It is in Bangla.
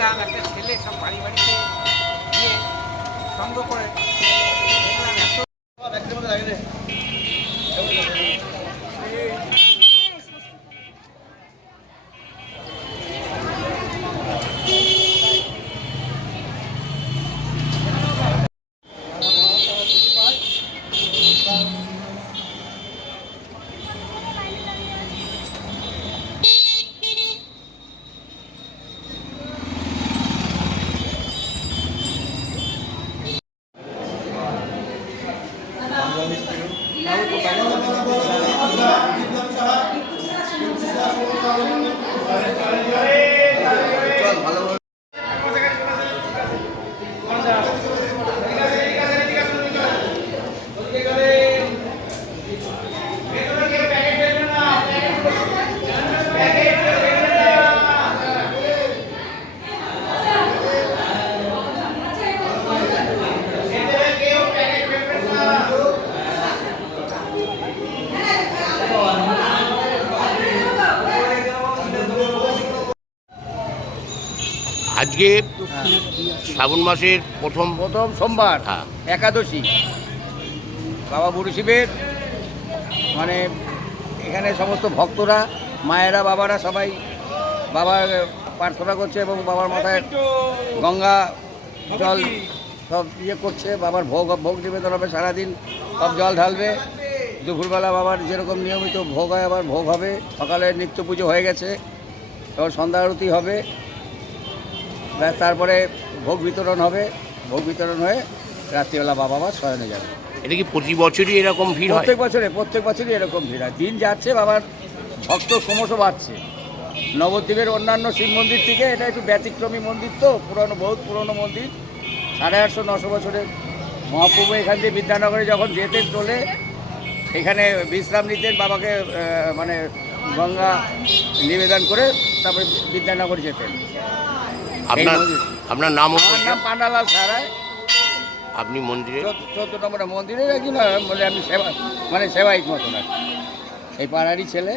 দেখলাম একটা ছেলে সব বাড়ি বাড়িতে গিয়ে সংগ্রহ করে দেখলাম আজকে শ্রাবণ মাসের প্রথম সোমবার, হ্যাঁ। একাদশী, বাবা বুড়ি শিবের মানে এখানে সমস্ত ভক্তরা, মায়েরা, বাবারা সবাই বাবার প্রার্থনা করছে এবং বাবার মাথায় গঙ্গা জল সব করছে। বাবার ভোগ নিবেদন হবে, সারাদিন সব জল ঢালবে। দুপুরবেলা বাবার যেরকম নিয়মিত ভোগ হয় আবার ভোগ হবে। সকালে নিত্য পুজো হয়ে গেছে, এবার সন্ধ্যা আরতি হবে, তারপরে ভোগ বিতরণ হবে। ভোগ বিতরণ হয়ে রাত্রিবেলা বাবা আবার শয়নে যাবে। এটা কি প্রতি বছরই এরকম ভিড় হয়? প্রত্যেক বছরই এরকম ভিড় হয়। দিন যাচ্ছে, বাবার ভক্ত ক্রমশ বাড়ছে। নবদ্বীপের অন্যান্য শিব মন্দির থেকে এটা একটু ব্যতিক্রমী মন্দির, তো বহুত পুরনো মন্দির, 850-900 বছরের। মহাপ্রভু এখান থেকে বিদ্যানগরে যখন যেতেন চলে, এখানে বিশ্রাম নিতেন, বাবাকে মানে গঙ্গা নিবেদন করে তারপরে বিদ্যানগর যেতেন। আপনার নাম? আমার নাম পান্ডালাল সারায়। আপনি মন্দিরে 14 নম্বর মন্দিরে রাখি না, বলে আমি সেবায়িত মতন আর এই পাড়ারই ছেলে।